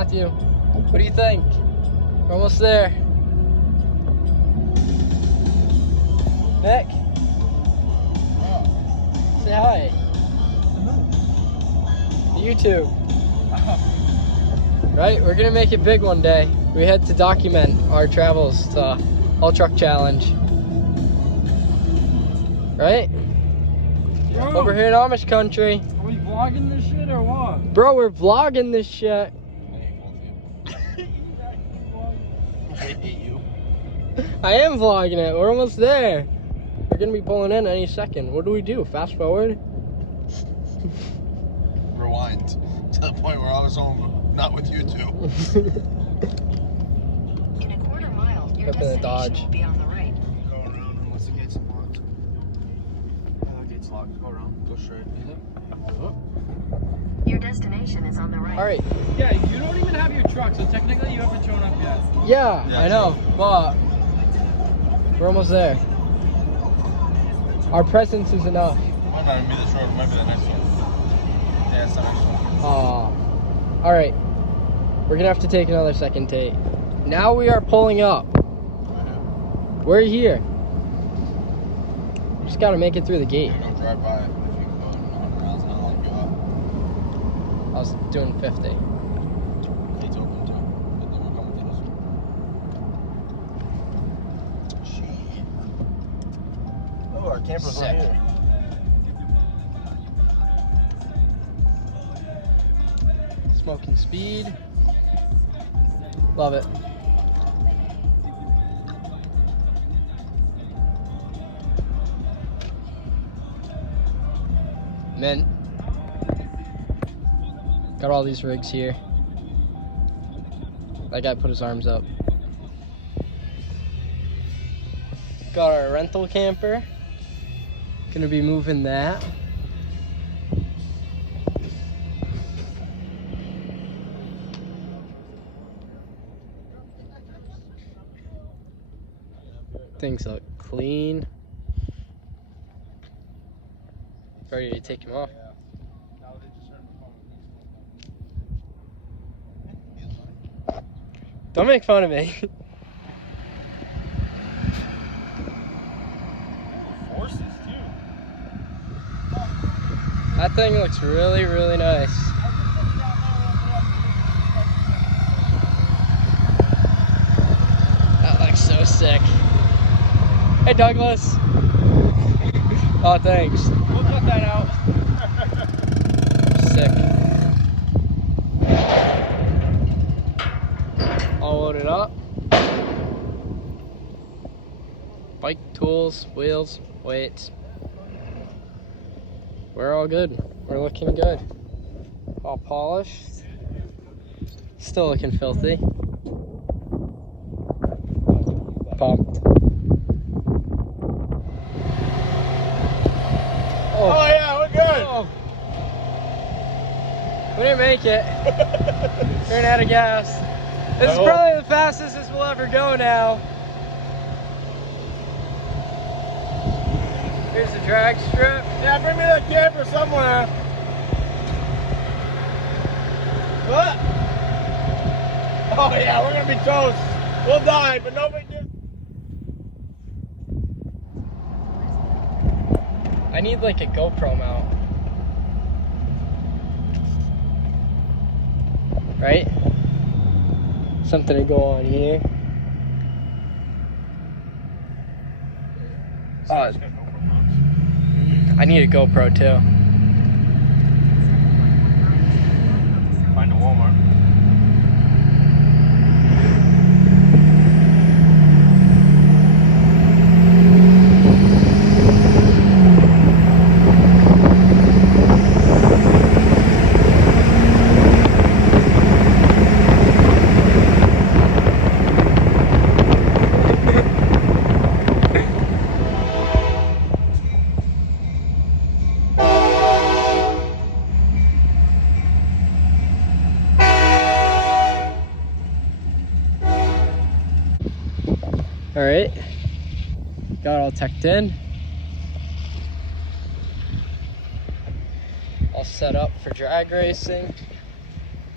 Matthew, what do you think? We're almost there. Nick? Say hi. YouTube. Right? We're gonna make it big one day. We had to document our travels to All Truck Challenge. Right? Bro, Over here in Amish country. are we vlogging this shit or what? Bro, we're vlogging this shit. I hate you. I am vlogging it. We're almost there. We're gonna be pulling in any second. What do we do? Fast forward? Rewind to the point where I was home, not with you two. In a quarter mile, your Up in the destination Dodge. will be on the right. Go around unless the gate's locked. Gate's locked. Go around. Go straight. Your destination is on the right. All right. Yeah, you don't even have your truck, so technically you haven't shown up yet. Yeah, Yeah, I know, but we're almost there. Our presence is enough. Might not even be this road. It might be the next one. Yeah, it's the next one. All right. We're gonna have to take another second take. Now we are pulling up. We're here. Just gotta make it through the gate. Don't drive by if you can go 100 miles an hour and go up. I was doing 50. Gate's open too. But then we're coming to this one. Shit. Oh, our camper's Sick. right here. Smoking speed. Love it. Mint. Got all these rigs here. That guy put his arms up. Got our rental camper. Gonna be moving that. Things look clean. Ready to take him off. Don't make fun of me. Horses too. That thing looks really, really nice. That looks so sick. Hey Douglas. Oh, thanks. We'll cut that out. Sick. All loaded up. Bike tools, wheels, weights. We're all good. We're looking good. All polished. Still looking filthy. Pumped. Oh yeah, we're good. Oh. We didn't make it. Ran out of gas. This is hope. probably the fastest this will ever go now. Here's the drag strip. Yeah, bring me that camper somewhere. What? Oh yeah, we're gonna be toast. We'll die, but no big deal. I need like a GoPro mount. Right? Something to go on here. I need a GoPro too. Find a Walmart. All right, got all teched in. All set up for drag racing.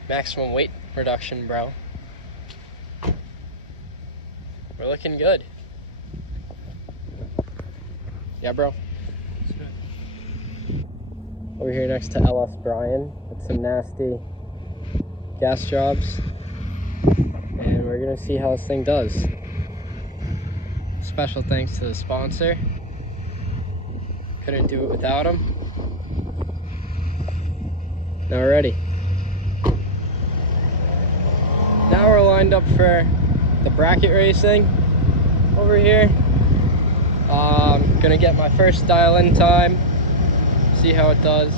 Maximum weight reduction, bro. We're looking good. Yeah, bro. Over here next to LF Brian with some nasty gas jobs. And we're gonna see how this thing does. Special thanks to the sponsor. Couldn't do it without him. Now we're ready. Now we're lined up for the bracket racing over here. Gonna get my first dial in time, see how it does.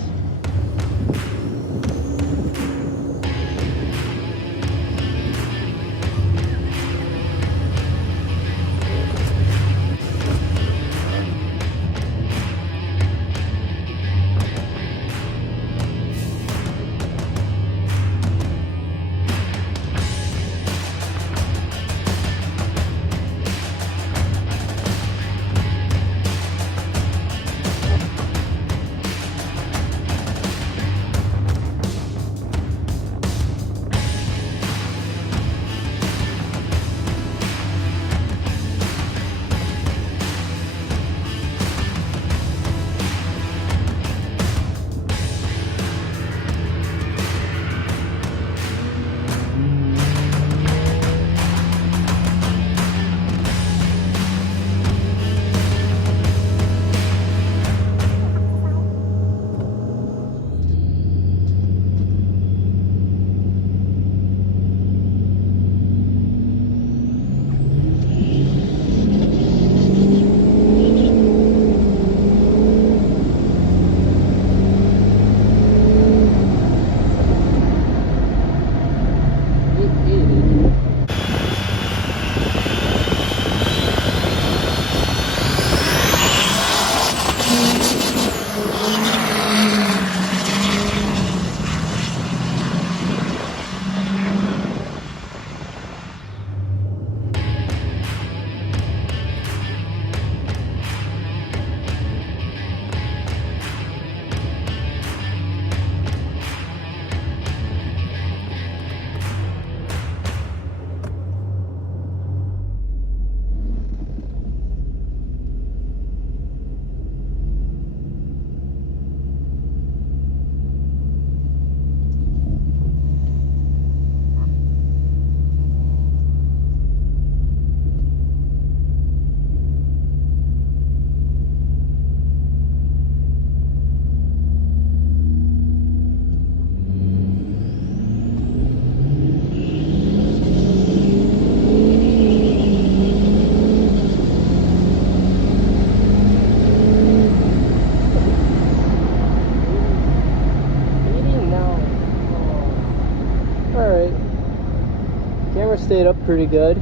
Camera stayed up pretty good.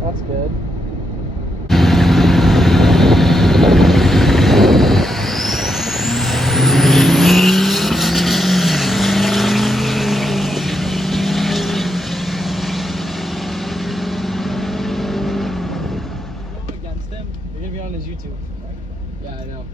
That's good. Against him, you're gonna be on his YouTube. Yeah, I know.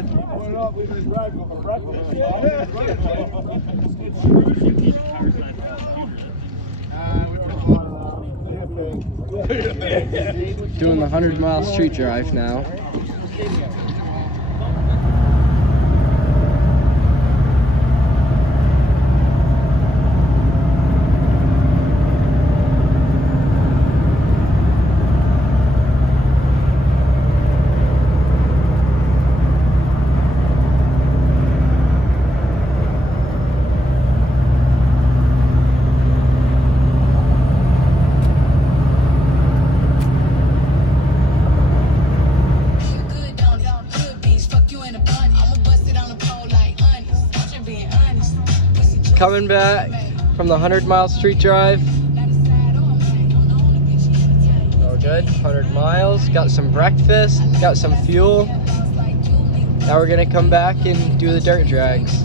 What up? We've been driving for breakfast. Doing the 100-mile street drive now. Coming back from the 100-mile street drive. Oh, good. 100 miles. Got some breakfast. Got some fuel. Now we're gonna come back and do the dirt drags.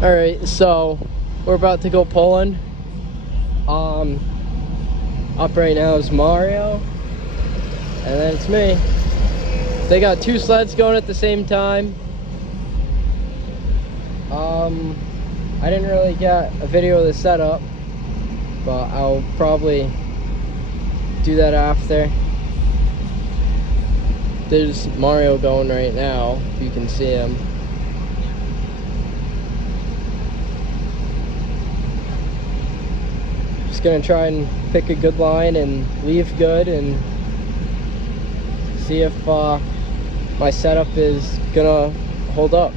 All right, so we're about to go pulling. Up right now is Mario, and then it's me. They got 2 sleds going at the same time. I didn't really get a video of the setup, but I'll probably do that after. There's Mario going right now, if you can see him. Just gonna try and pick a good line and leave good and see if my setup is gonna hold up.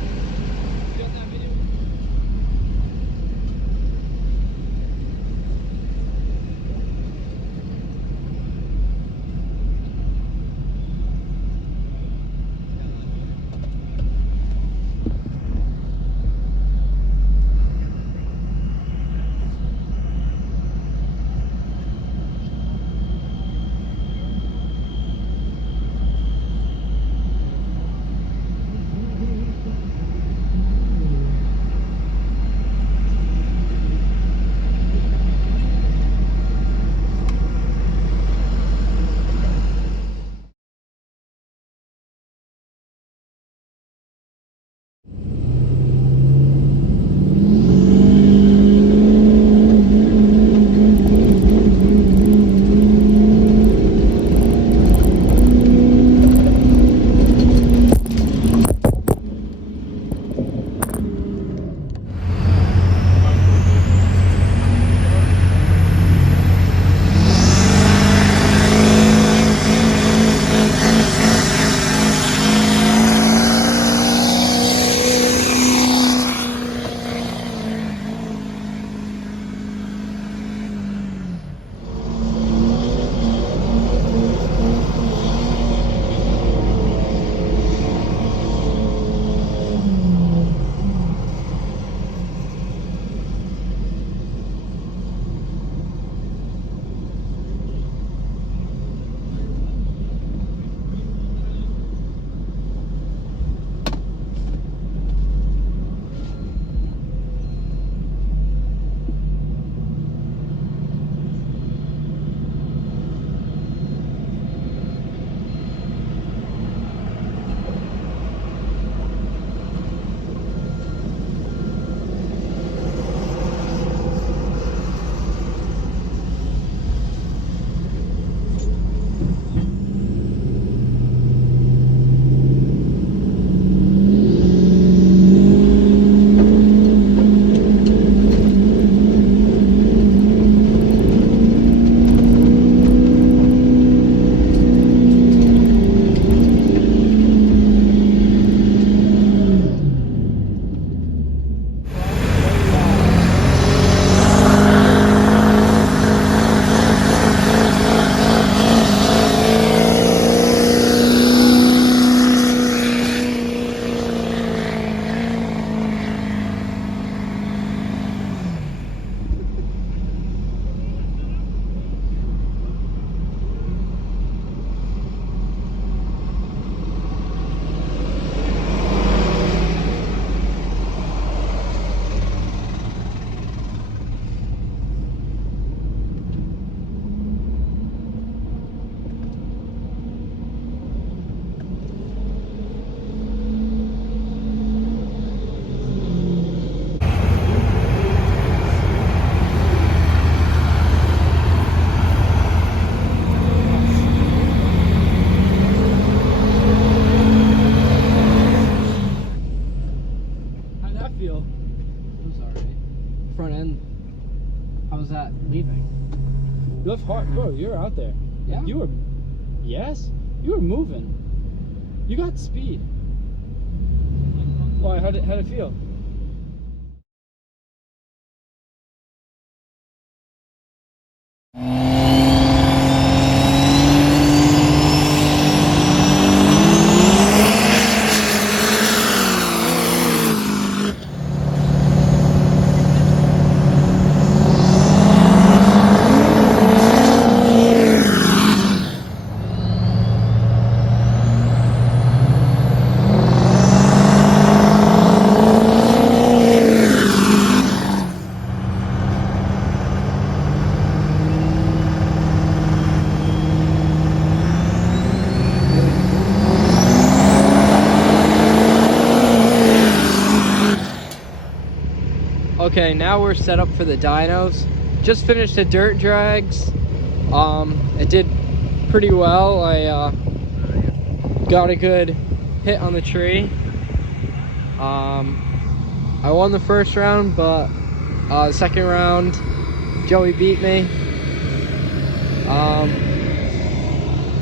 Lift hard, bro. You're out there. Yeah. You were. Yes. You were moving. You got speed. Why? How'd it feel? Okay, now we're set up for the dynos. Just finished the dirt drags. It did pretty well. I got a good hit on the tree. I won the first round, but the second round, Joey beat me.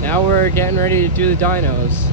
Now we're getting ready to do the dynos.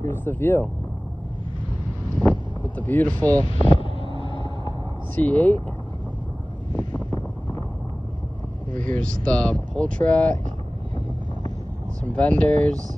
Here's the view with the beautiful C8. Over here's the pull track, some vendors.